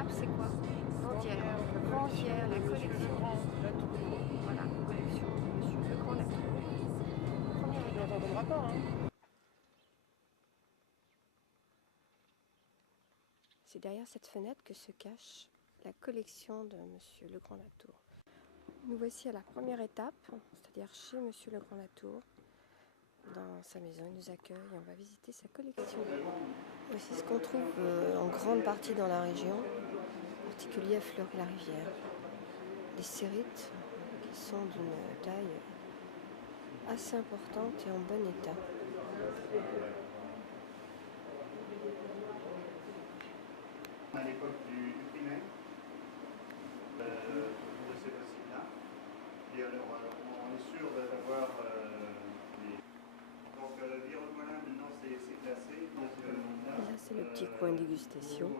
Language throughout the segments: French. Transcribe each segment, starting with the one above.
étape, c'est quoi? Bandière. Bandière, la collection. Voilà, collection de Monsieur Le Grand Latour. Première étape. On n'entendra pas, hein. C'est derrière cette fenêtre que se cache la collection de Monsieur Le Grand Latour. Nous voici à la première étape, c'est-à-dire chez Monsieur Le Grand Latour. Dans sa maison, il nous accueille et on va visiter sa collection. Voici ce qu'on trouve en grande partie dans la région, en particulier à Fleury-la-Rivière. Des sérites qui sont d'une taille assez importante et en bon état. À l'époque du primaire, de ces fossiles-là. Et alors, on est sûr d'avoir les... Donc, Viromolin, maintenant, c'est classé. Et là, c'est le petit coin dégustation,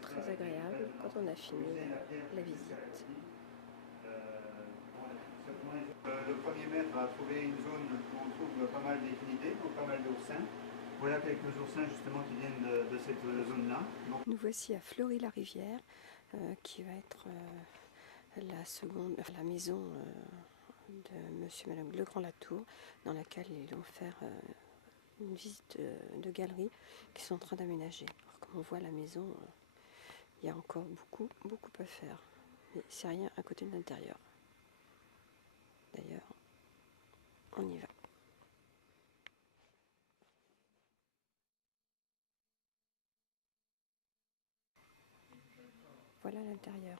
très agréable quand on a fini la visite. Le premier maître a trouvé une zone où on trouve pas mal d'équidés, donc pas mal d'oursins. Voilà quelques oursins justement qui viennent de cette zone-là. Nous voici à Fleury-la-Rivière, qui va être la maison de Monsieur et Madame Le Grand Latour, dans laquelle ils vont faire une visite de galerie qui sont en train d'aménager. Comme on voit la maison, il y a encore beaucoup à faire, mais c'est rien à côté de l'intérieur. D'ailleurs, on y va. Voilà l'intérieur.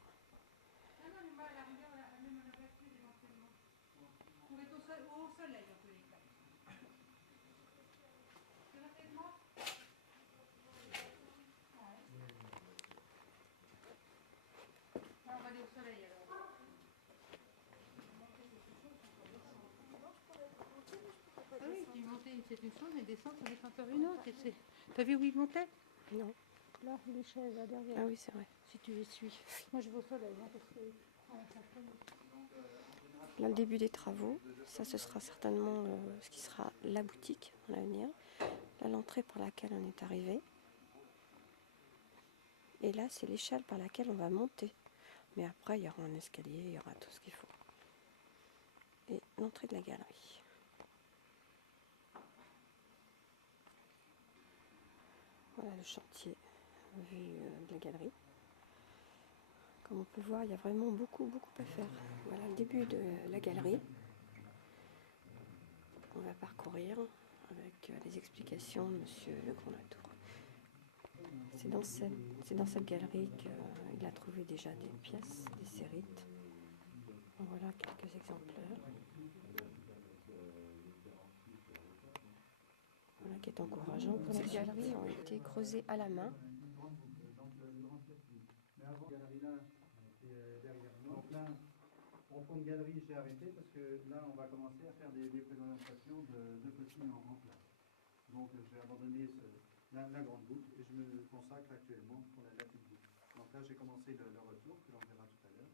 Au soleil en tous les cas. On va aller au soleil alors. Ah oui, puis monter c'est une chose, mais descendre c'en est encore une autre. T'as vu où il montait? Non. Là, les chaises là derrière. Ah oui, c'est vrai. Si tu les suis. Moi je vais au soleil, hein, parce que ça traîne. Là, le début des travaux, ça ce sera certainement ce qui sera la boutique à l'avenir. Là, l'entrée par laquelle on est arrivé. Et là, c'est l'échelle par laquelle on va monter. Mais après, il y aura un escalier, il y aura tout ce qu'il faut. Et l'entrée de la galerie. Voilà le chantier vu de la galerie. Comme on peut voir, il y a vraiment beaucoup à faire. Voilà le début de la galerie. On va parcourir avec les explications de Monsieur Le Grand Latour. C'est dans cette galerie qu'il a trouvé déjà des pièces, des sérites. Voilà quelques exemplaires. Voilà qui est encourageant. Ces galeries ont été creusées à la main. Donc là, on prend une galerie, j'ai arrêté parce que là, on va commencer à faire des présentations de fossiles en place. Donc, j'ai abandonné la grande boucle et je me consacre actuellement pour la petite boucle. Donc là, j'ai commencé le retour que l'on verra tout à l'heure.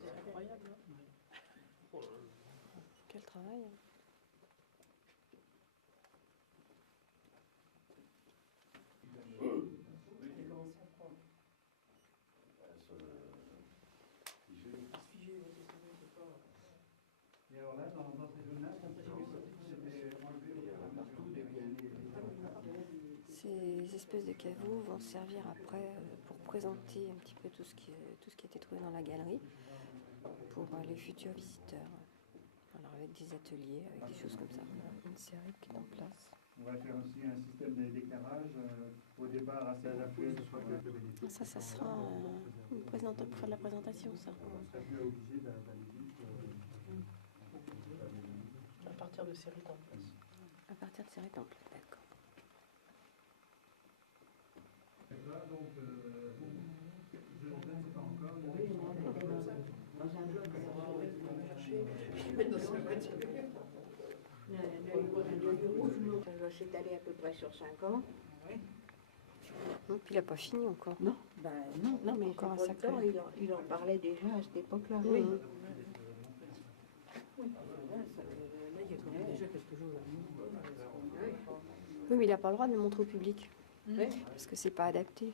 C'est incroyable. Hein. Quel travail, hein. Et alors là, dans ces zones-là, c'était enlevé au fur et à mesure. Ces espèces de caveaux vont servir après pour présenter un petit peu tout ce qui a été trouvé dans la galerie pour les futurs visiteurs. Alors avec des ateliers, avec des choses comme ça. Voilà, une série qui est en place. On va faire aussi un système d'éclairage au départ assez adapté. Ça sera pour la présentation, ça. On ne serait plus obligé d'aller vite. À partir de séries en place. À partir de séries en place, d'accord. Donc, je ne sais pas encore. Ça doit s'étaler à peu près sur 5 ans. Puis il n'a pas fini encore. Non, ben non, mais encore un pas le sacré. temps, il en parlait déjà à cette époque-là. Oui. Là, il y a quand même déjà quelque chose à nous. Oui, mais il n'a pas le droit de le montrer au public, Oui, parce que c'est pas adapté.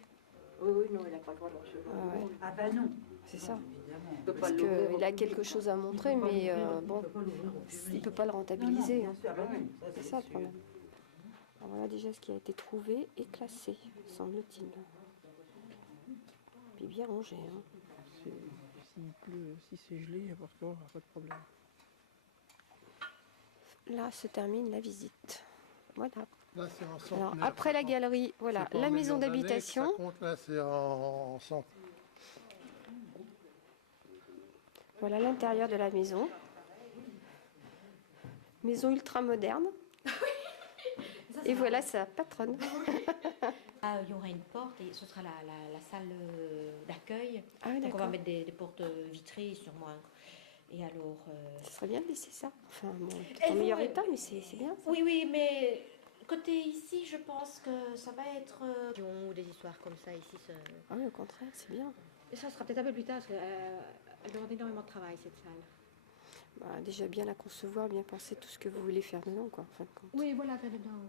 oui, non, il n'a pas le droit de recevoir. Ah ouais. Ah bah non. C'est ça. Il ne peut pas Parce l'ouvrir. qu'il a quelque chose à montrer, mais bon, il ne peut pas le rentabiliser. Hein. C'est ça le problème. Alors voilà déjà ce qui a été trouvé et classé, semble-t-il. Puis bien rangé. Hein. S'il pleut, si c'est gelé, apparemment, pas de problème. Là se termine la visite. Voilà. Là, c'est en Alors centenaire, après la galerie, voilà, c'est pas en la maison millions d'années que d'habitation. ça compte, là, c'est en cent. Voilà l'intérieur de la maison. Maison ultra moderne. Et voilà sa patronne. Ah, il y aura une porte et ce sera la salle d'accueil. Ah oui, Donc on va d'accord. mettre des portes vitrées sûrement. Et alors... Ce serait bien de laisser ça. Enfin, bon, peut-être Elles en vont- meilleur état, mais c'est bien. Ça. Oui, oui, mais côté ici, je pense que ça va être... Ou des histoires comme ça ici. Ah oui, au contraire, c'est bien. Et ça sera peut-être un peu plus tard parce qu'elle demande énormément de travail cette salle. Bah, déjà bien la concevoir, bien penser tout ce que vous voulez faire dedans, quoi, en fin de compte. Oui, voilà, faire dedans.